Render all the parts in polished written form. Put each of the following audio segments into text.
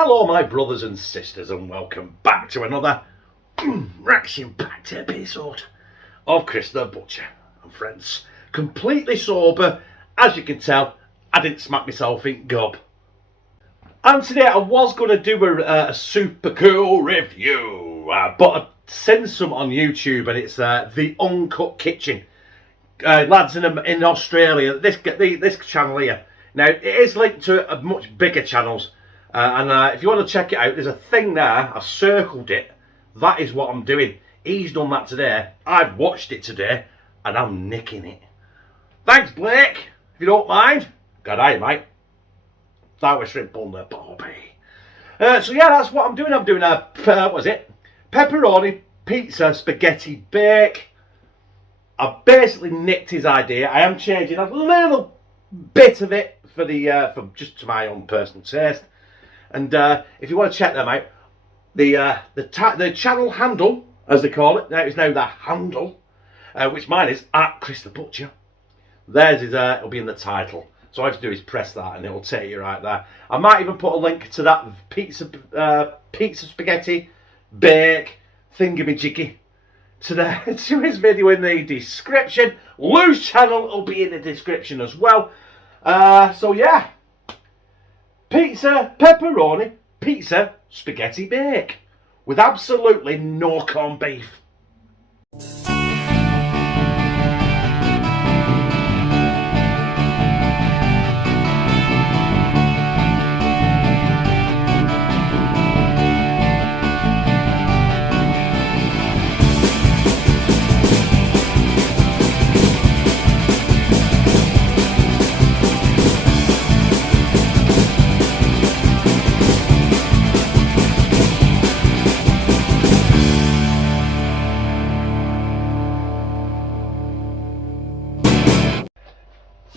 Hello my brothers and sisters and welcome back to another reaction-packed episode of Chris the Butcher and friends. Completely sober, as you can tell, I didn't smack myself in gob. And today I was going to do a super cool review, but I've seen some on YouTube and it's the Uncut Kitchen. Lads in Australia, this channel here. Now it is linked to a much bigger channels. And if you want to check it out, there's a thing there, I've circled it. That is what I'm doing. He's done that today, I've watched it today, and I'm nicking it. Thanks Blake, if you don't mind. Good day mate. That was shrimp on the barbie. So yeah, that's what I'm doing. I'm doing a, what is it? Pepperoni pizza spaghetti bake. I've basically nicked his idea. I am changing a little bit of it for just to my own personal taste. And if you want to check them out, the channel handle, as they call it, now is now the handle, which mine is at Chris the Butcher. Theirs is it'll be in the title. So all I have to do is press that, and it'll take you right there. I might even put a link to that pizza spaghetti bake thingamajiggy to his video in the description. Lou's channel will be in the description as well. So yeah. Pizza, pepperoni, pizza, spaghetti bake. With absolutely no corned beef.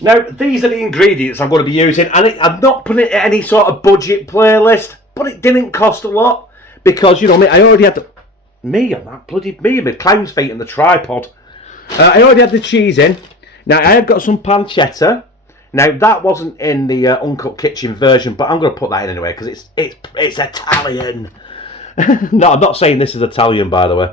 Now, these are the ingredients I'm going to be using, and I'm not putting it in any sort of budget playlist, but it didn't cost a lot, because, you know, I already had me and my clown's feet and the tripod. I already had the cheese in. Now, I have got some pancetta. Now, that wasn't in the Uncut Kitchen version, but I'm going to put that in anyway, because it's Italian. No, I'm not saying this is Italian, by the way.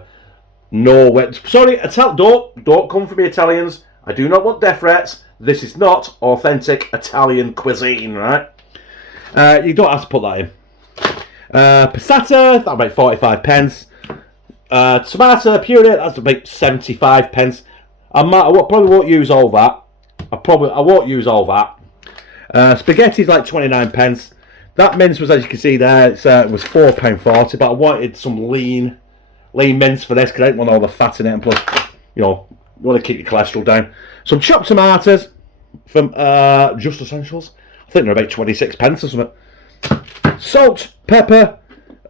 No, sorry, don't come for me, Italians. I do not want death threats. This is not authentic Italian cuisine, right? You don't have to put that in. Passata, that's about 45 pence. Tomato puree, that's about 75 pence. I probably won't use all that. I won't use all that. Spaghetti's like 29 pence. That mince was, as you can see there, it was £4.40, but I wanted some lean mince for this because I didn't want all the fat in it, and plus, you know, you want to keep your cholesterol down. Some chopped tomatoes from Just Essentials. I think they're about 26 pence or something. Salt, pepper,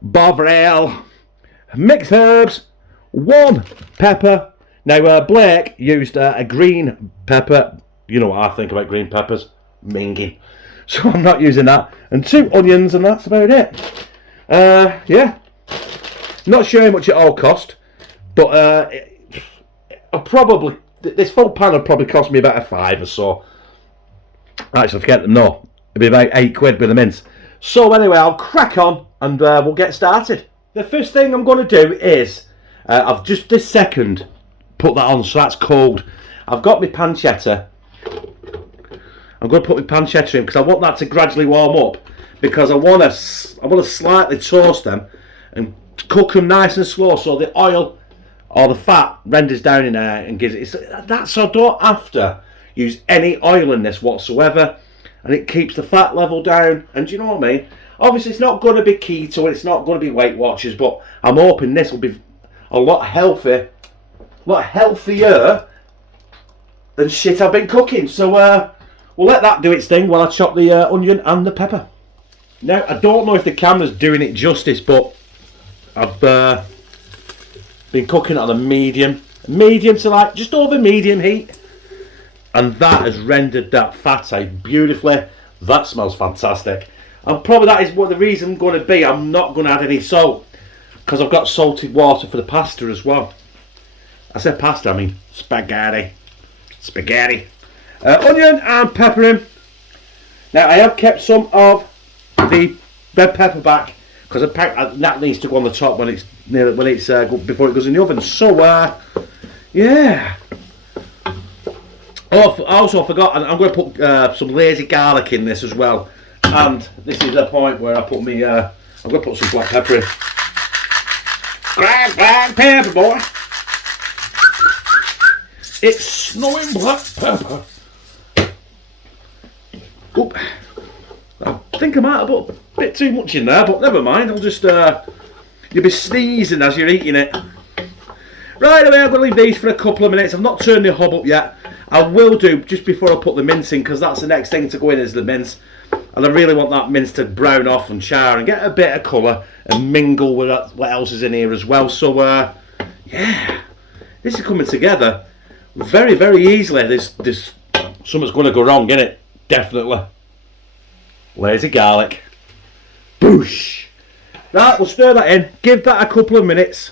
bovril, mixed herbs, 1 pepper. Now Blake used a green pepper. You know what I think about green peppers, minging. So I'm not using that. And 2 onions, and that's about it. Yeah. Not sure how much it all cost, but this full pan would probably cost me about a £5 or so. Actually, forget them. No, it'd be about £8 with the mince. So anyway, I'll crack on and we'll get started. The first thing I'm going to do is I've just this second put that on, so that's cold. I've got my pancetta. I'm going to put my pancetta in because I want that to gradually warm up, because I want to slightly toast them and cook them nice and slow, so the oil or the fat renders down in there and gives it that. So I don't have to use any oil in this whatsoever, and it keeps the fat level down. And do you know what I mean? Obviously it's not going to be keto, it's not going to be Weight Watchers, but I'm hoping this will be a lot healthier than shit I've been cooking. So we'll let that do its thing while I chop the onion and the pepper. Now, I don't know if the camera's doing it justice, but I've been cooking on a medium to like just over medium heat, and that has rendered that fat out beautifully. That smells fantastic, and probably that is what the reason going to be. I'm not going to add any salt because I've got salted water for the pasta as well. I said pasta, I mean spaghetti. Onion and pepper in. Now I have kept some of the red pepper back, because that needs to go on the top when it's before it goes in the oven. So yeah. Oh, I also forgot, and I'm going to put some lazy garlic in this as well. And this is the point where I put me. I'm going to put some black pepper in. Black pepper, boy. It's snowing black pepper. Oop. I think I might have put a bit too much in there, but never mind. I'll just you'll be sneezing as you're eating it. Right away, I'm going to leave these for a couple of minutes. I've not turned the hob up yet. I will do just before I put the mince in, because that's the next thing to go in is the mince. And I really want that mince to brown off and char and get a bit of colour and mingle with what else is in here as well. So yeah, this is coming together very, very easily. There's something's going to go wrong, innit? Definitely. Lazy garlic. Boosh. Right, we'll stir that in. Give that a couple of minutes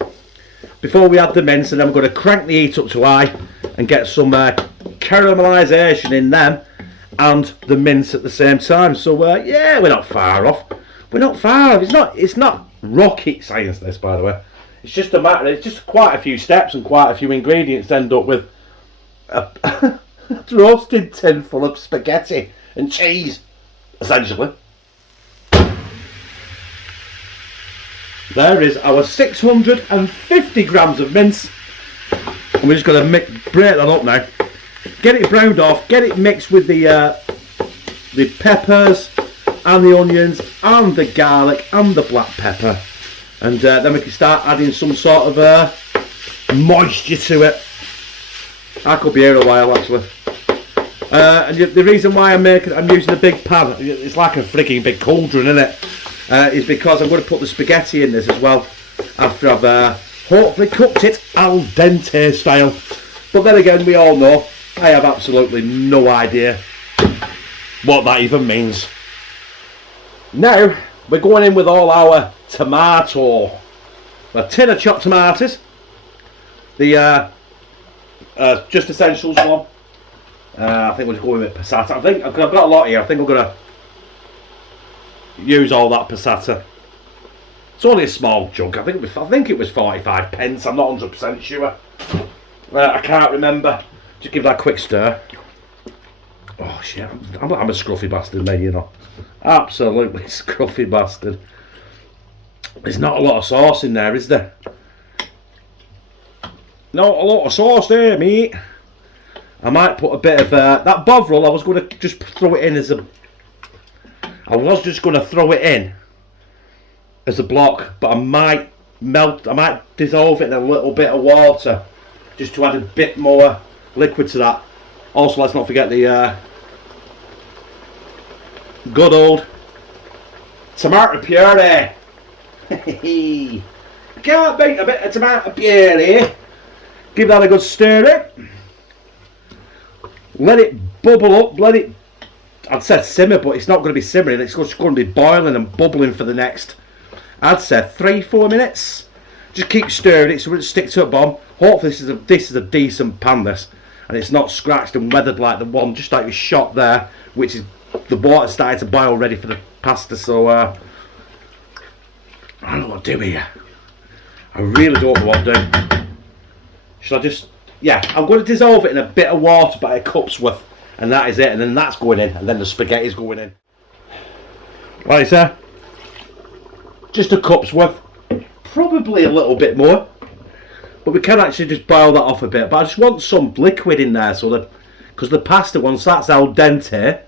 before we add the mince, and then we're going to crank the heat up to high and get some caramelisation in them and the mince at the same time. So yeah, we're not far off. We're not far off. It's not rocket science, this, by the way. It's just a matter. It's just quite a few steps and quite a few ingredients to end up with a roasted tin full of spaghetti and cheese, essentially. There is our 650 grams of mince, and we're just going to break that up now. Get it browned off, get it mixed with the peppers and the onions and the garlic and the black pepper, and then we can start adding some sort of moisture to it. I could be here a while, actually. And the reason why I'm using a big pan, it's like a freaking big cauldron, isn't it? Is because I'm going to put the spaghetti in this as well after I've hopefully cooked it al dente style. But then again, we all know I have absolutely no idea what that even means. Now we're going in with all our tomato, a tin of chopped tomatoes, the Just Essentials one. I think we're just going with passata. I think I've got a lot here. I think we're going to use all that passata. It's only a small jug. I think it was 45 pence. I'm not 100% sure. I can't remember. Just give that a quick stir. Oh shit! I'm a scruffy bastard, mate. You know, absolutely scruffy bastard. There's not a lot of sauce in there, is there? Not a lot of sauce there, mate. I might put a bit of that bovril. I was going to just throw it in as a. I was just going to throw it in as a block, but I might dissolve it in a little bit of water just to add a bit more liquid to that. Also, let's not forget the good old tomato puree. Can't beat a bit of tomato puree. Give that a good stir. Let it bubble up. Let it. I'd say simmer, but it's not going to be simmering. It's just going to be boiling and bubbling for the next, I'd say 3-4 minutes. Just keep stirring it so it sticks to a bomb. Hopefully this is a decent pan, this, and it's not scratched and weathered like the one just like you shot there, which is the water started to boil ready for the pasta. So I don't know what to do here. I really don't know what to do. Should I just? Yeah, I'm going to dissolve it in a bit of water, by a cup's worth. And that is it, and then that's going in, and then the spaghetti's going in. Right, sir. Just a cup's worth. Probably a little bit more. But we can actually just boil that off a bit. But I just want some liquid in there, so that, because the pasta, once that's al dente,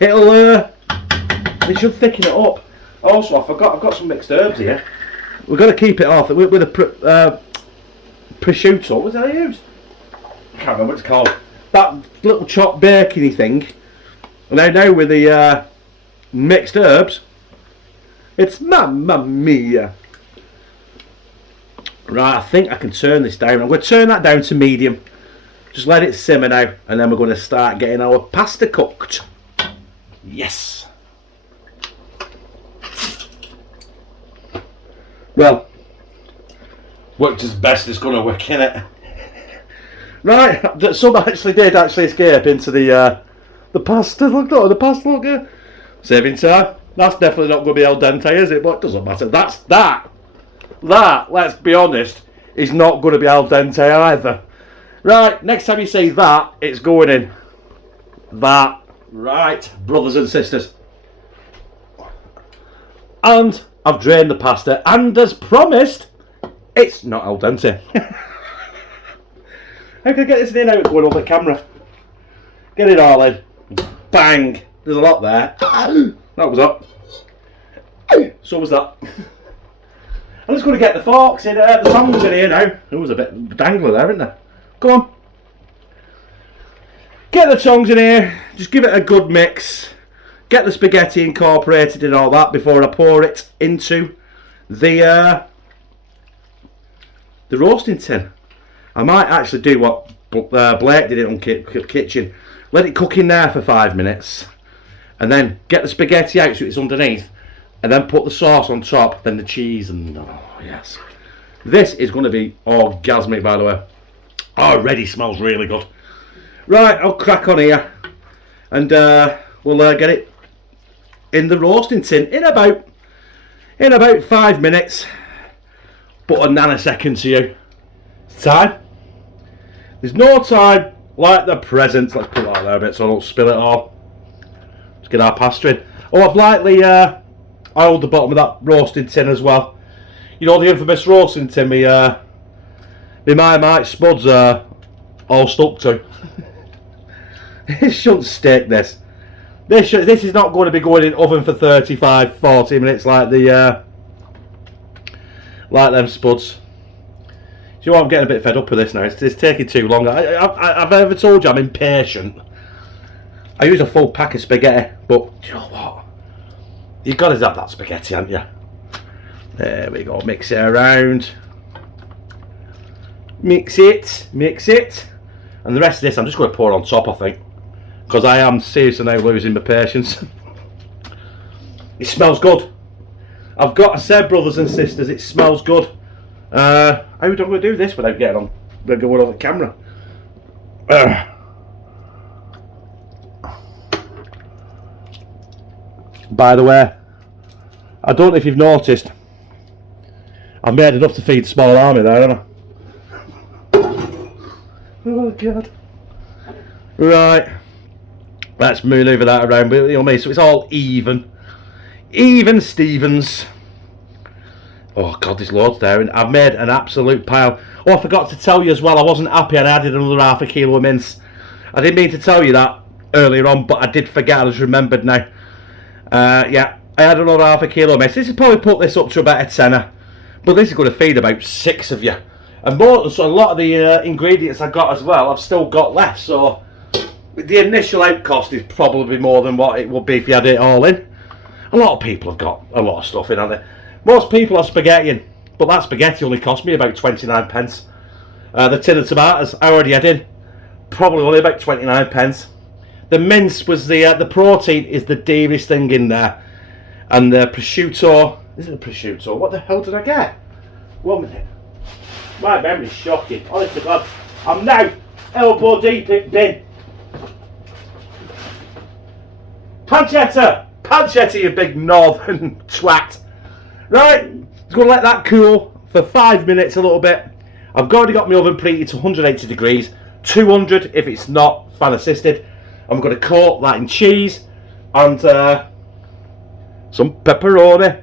it should thicken it up. Also, I forgot, I've got some mixed herbs here. We've got to keep it off with a prosciutto. What did I use? I can't remember what it's called. That little chopped bacony thing. And now with the mixed herbs, it's mamma mia. Right, I think I can turn this down. I'm going to turn that down to medium. Just let it simmer now, and then we're going to start getting our pasta cooked. Yes. Well, worked as best it's going to work, innit? Right, some did actually escape into the pasta. Look, the pasta, look, Saving time. That's definitely not going to be al dente, is it? But it doesn't matter. That, let's be honest, is not going to be al dente either. Right, next time you see that, it's going in. That. Right, brothers and sisters. And I've drained the pasta, and as promised, it's not al dente. How can I get this in out going over the camera? Get it all in. Bang! There's a lot there. That was up. So was that. I'm just going to get the forks in, the tongs in here now. There was a bit dangler there, isn't there? Come on. Get the tongs in here. Just give it a good mix. Get the spaghetti incorporated and all that before I pour it into the roasting tin. I might actually do what Blake did it on kitchen. Let it cook in there for 5 minutes. And then get the spaghetti out so it's underneath. And then put the sauce on top. Then the cheese and... oh, yes. This is going to be orgasmic, by the way. Already smells really good. Right, I'll crack on here. And we'll get it in the roasting tin in about 5 minutes. But a nanosecond to you. It's time. There's no time like the present. Let's put that there a bit so I don't spill it all. Let's get our pasta in. Oh, I've lightly oiled the bottom of that roasting tin as well. You know the infamous roasting tin my Marmite spuds are all stuck to. This shouldn't stick, this. This is not going to be going in oven for 35-40 minutes like the like them spuds. Do you know what? I'm getting a bit fed up with this now. It's taking too long. I've ever told you I'm impatient. I use a full pack of spaghetti, but do you know what? You've got to have that spaghetti, haven't you? There we go. Mix it around. Mix it. And the rest of this I'm just going to pour on top, I think. Because I am seriously now losing my patience. It smells good. I've got to say, brothers and sisters, it smells good. How am I going to do this without getting on the camera? By the way, I don't know if you've noticed, I've made enough to feed a small army there, haven't I? Oh God. Right. Let's maneuver that around, but you know what I mean, so it's all even. Even Stevens. Oh God, there's loads there, and I've made an absolute pile. Oh, I forgot to tell you as well, I wasn't happy and I added another ½ kilo of mince. I didn't mean to tell you that earlier on, but I did forget, I just remembered now. Yeah, I added another ½ kilo of mince. This has probably put this up to about a tenner, but this is going to feed about 6 of you. And more, so a lot of the ingredients I got as well, I've still got left, so the initial out cost is probably more than what it would be if you had it all in. A lot of people have got a lot of stuff in, haven't they? Most people are spaghetti, but that spaghetti only cost me about 29 pence. The tin of tomatoes I already had in, probably only about 29 pence. The mince was the protein is the dearest thing in there, and the prosciutto. Is it a prosciutto? What the hell did I get? 1 minute. My memory's shocking. Honest to God, I'm now elbow deep in bin. Pancetta, you big northern twat. Right, I'm going to let that cool for 5 minutes a little bit. I've already got my oven preheated to 180 degrees, 200 if it's not fan assisted. I'm going to coat that in cheese and some pepperoni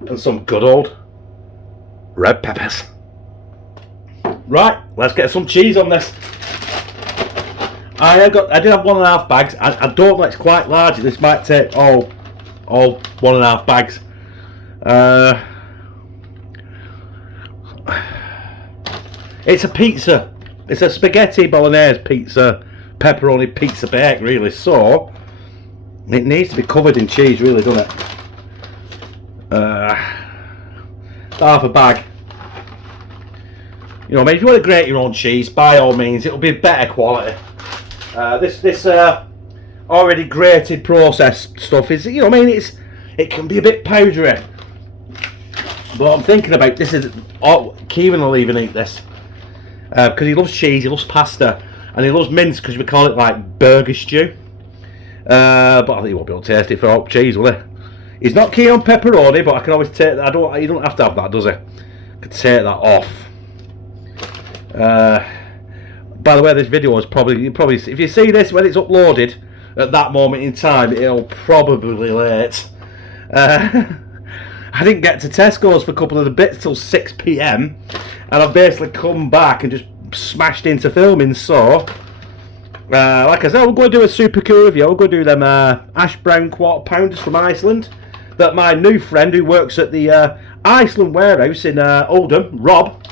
and some good old red peppers. Right, let's get some cheese on this. I did have 1.5 bags. I don't know, it's quite large. This might take all 1.5 bags. It's a pizza. It's a spaghetti bolognese pizza, pepperoni pizza bake, really. So it needs to be covered in cheese, really, doesn't it? Half a bag. You know, I mean, if you want to grate your own cheese, by all means, it'll be better quality. This already grated processed stuff is, you know, I mean, it can be a bit powdery. But I'm thinking about this is, Kieran will even eat this because he loves cheese, he loves pasta, and he loves mince because we call it like burger stew. But I think he won't be able to taste it for hot cheese, will he? He's not keen on pepperoni, but I can always take that. He don't have to have that, does he? I can take that off. By the way, this video is probably if you see this when it's uploaded at that moment in time, it'll probably late. I didn't get to Tesco's for a couple of the bits till 6 PM, and I've basically come back and just smashed into filming. So, like I said, we're going to do a super cool review. We're going to do them ash brown quarter pounders from Iceland that my new friend who works at the Iceland warehouse in Oldham, Rob,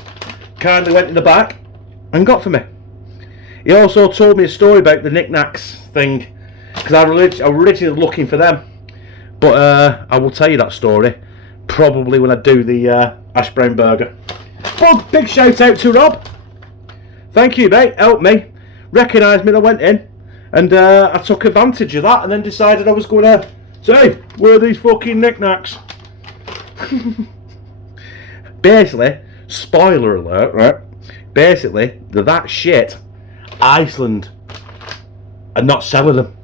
kindly went in the back and got for me. He also told me a story about the knickknacks thing, because I was originally looking for them, but I will tell you that story probably when I do the ash brown burger. But big shout out to Rob. Thank you, mate. Helped me. Recognised me and I went in, and I took advantage of that and then decided I was going to say, where are these fucking knickknacks? Basically, spoiler alert, right? Basically, they're that shit. Iceland are not selling them.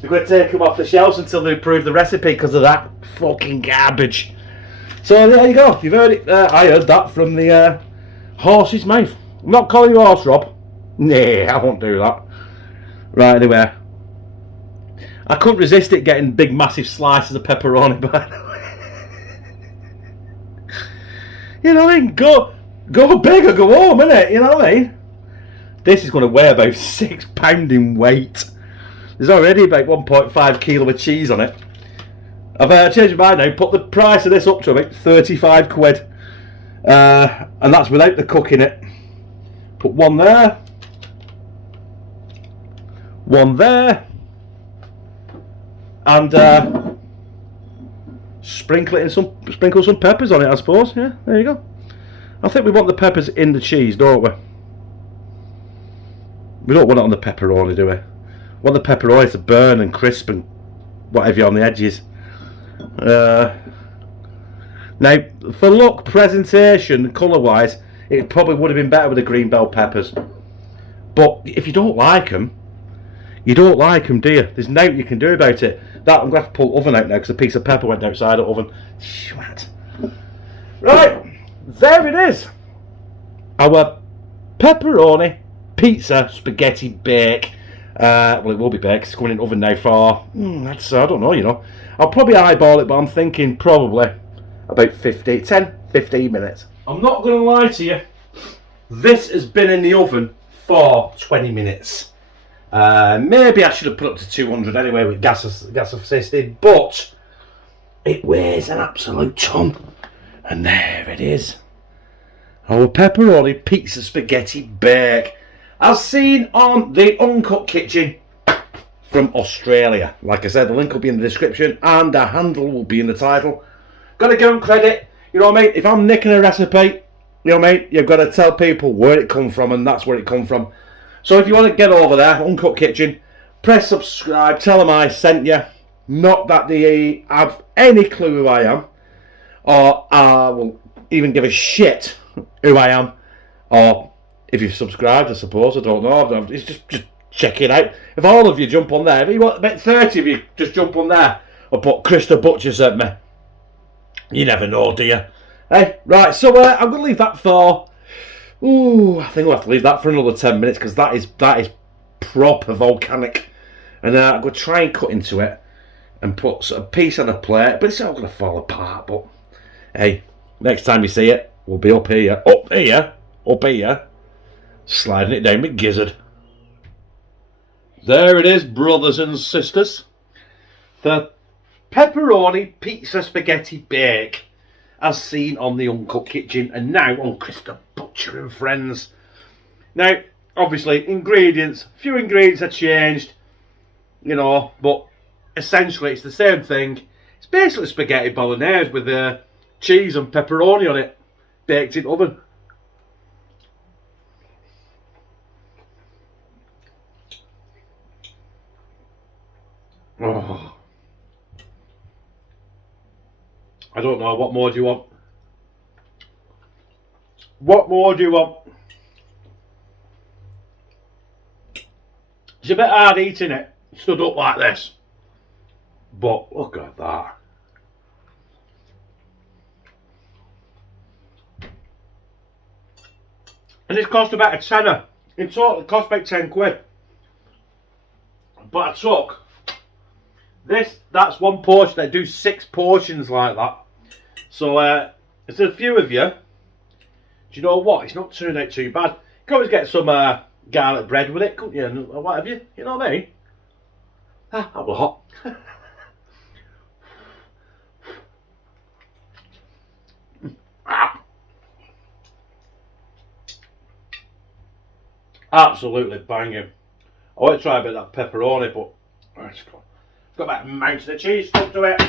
They're going to take them off the shelves until they approve the recipe because of that fucking garbage. So there you go. You've heard it. I heard that from the horse's mouth. I'm not calling you horse, Rob. Nah, I won't do that. Right, anyway. I couldn't resist it getting big, massive slices of pepperoni, by the way. You know what I mean? Go big or go home, innit? You know what I mean? This is going to weigh about 6 pounds in weight. There's already about 1.5 kilo of cheese on it. I've changed my mind now, put the price of this up to about 35 quid. And that's without the cooking it. Put one there. One there. And sprinkle some peppers on it, I suppose. Yeah, there you go. I think we want the peppers in the cheese, don't we? We don't want it on the pepperoni, do we? We want the pepperoni to burn and crisp and whatever on the edges. Now, for look, presentation, colour-wise, it probably would have been better with the green bell peppers. But if you don't like them, you don't like them, do you? There's nothing you can do about it. That I'm going to have to pull the oven out now because a piece of pepper went outside the oven. Shit. Right, there it is. Our pepperoni pizza spaghetti bake. Well, it will be baked. It's going in the oven now for, I don't know, you know. I'll probably eyeball it, but I'm thinking probably about 10-15 minutes. I'm not going to lie to you. This has been in the oven for 20 minutes. Maybe I should have put up to 200 anyway with gas assisted, but it weighs an absolute ton. And there it is. Our pepperoni pizza spaghetti bake, as seen on the Uncut Kitchen from Australia. Like I said, the link will be in the description and the handle will be in the title. Got to give them credit. You know what I mean? If I'm nicking a recipe, you know what I mean? You've got to tell people where it come from, and that's where it come from. So if you want to get over there, Uncut Kitchen, press subscribe, tell them I sent you. Not that they have any clue who I am, or will even give a shit who I am, or if you've subscribed, I suppose, I don't know. It's just check it out. If all of you jump on there, if you want about 30 of you just jump on there, or put Chris the Butcher sent me. You never know, do you? Hey, right, so I'm going to leave that for... I think we'll have to leave that for another 10 minutes, because that is proper volcanic. And I'm going to try and cut into it and put a piece on a plate, but it's all going to fall apart. But, hey, next time you see it, we'll be up here, sliding it down with gizzard. There it is, brothers and sisters. The pepperoni pizza spaghetti bake, as seen on the Uncut Kitchen, and now on Chris the Butcher and Friends. Now, obviously, few ingredients are changed, you know, but essentially it's the same thing. It's basically spaghetti bolognese with cheese and pepperoni on it, baked in oven. Oh. I don't know, what more do you want? What more do you want? It's a bit hard eating it. stood up like this. But look at that. And it's cost about a tenner. In total, it cost about 10 quid. But I took this, that's one portion. They do 6 portions like that. So, there's a few of you. Do you know what? It's not turned out too bad. You can always get some garlic bread with it, couldn't you? Or what have you? You know what I mean? Ah, that was hot. Ah. Absolutely banging. I want to try a bit of that pepperoni, but it's got that mountain of cheese stuck to it.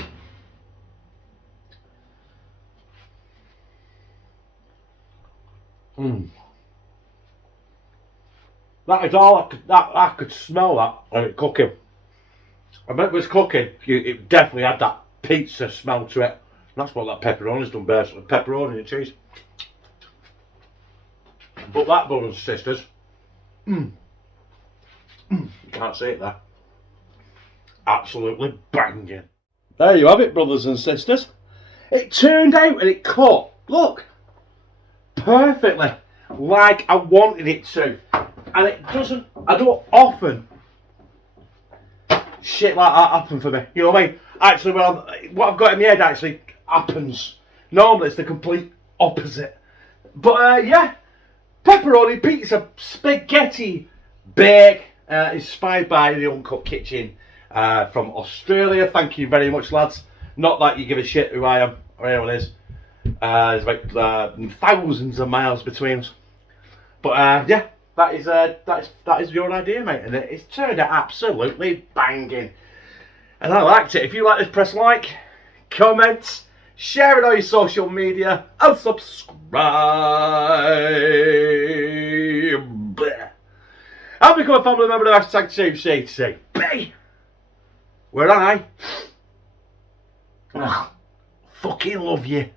That is all I could smell that when it cooking. I bet it was cooking, it definitely had that pizza smell to it. And that's what that pepperoni's done best, with pepperoni and cheese. But that, brothers and sisters, you can't see it there. Absolutely banging. There you have it, brothers and sisters. It turned out and it cut, look, perfectly like I wanted it to. And it doesn't, I don't often shit like that happen for me. You know what I mean? Actually, what I've got in my head actually happens. Normally it's the complete opposite. But yeah, pepperoni pizza spaghetti bake, inspired by the Uncut Kitchen from Australia. Thank you very much, lads. Not that you give a shit who I am or anyone is. There's about thousands of miles between us. But yeah, that is your idea, mate, and it's turned out absolutely banging. And I liked it. If you like this, press like, comment, share it on your social media, and subscribe. And become a family member of #TeamCTC. Where I fucking love you.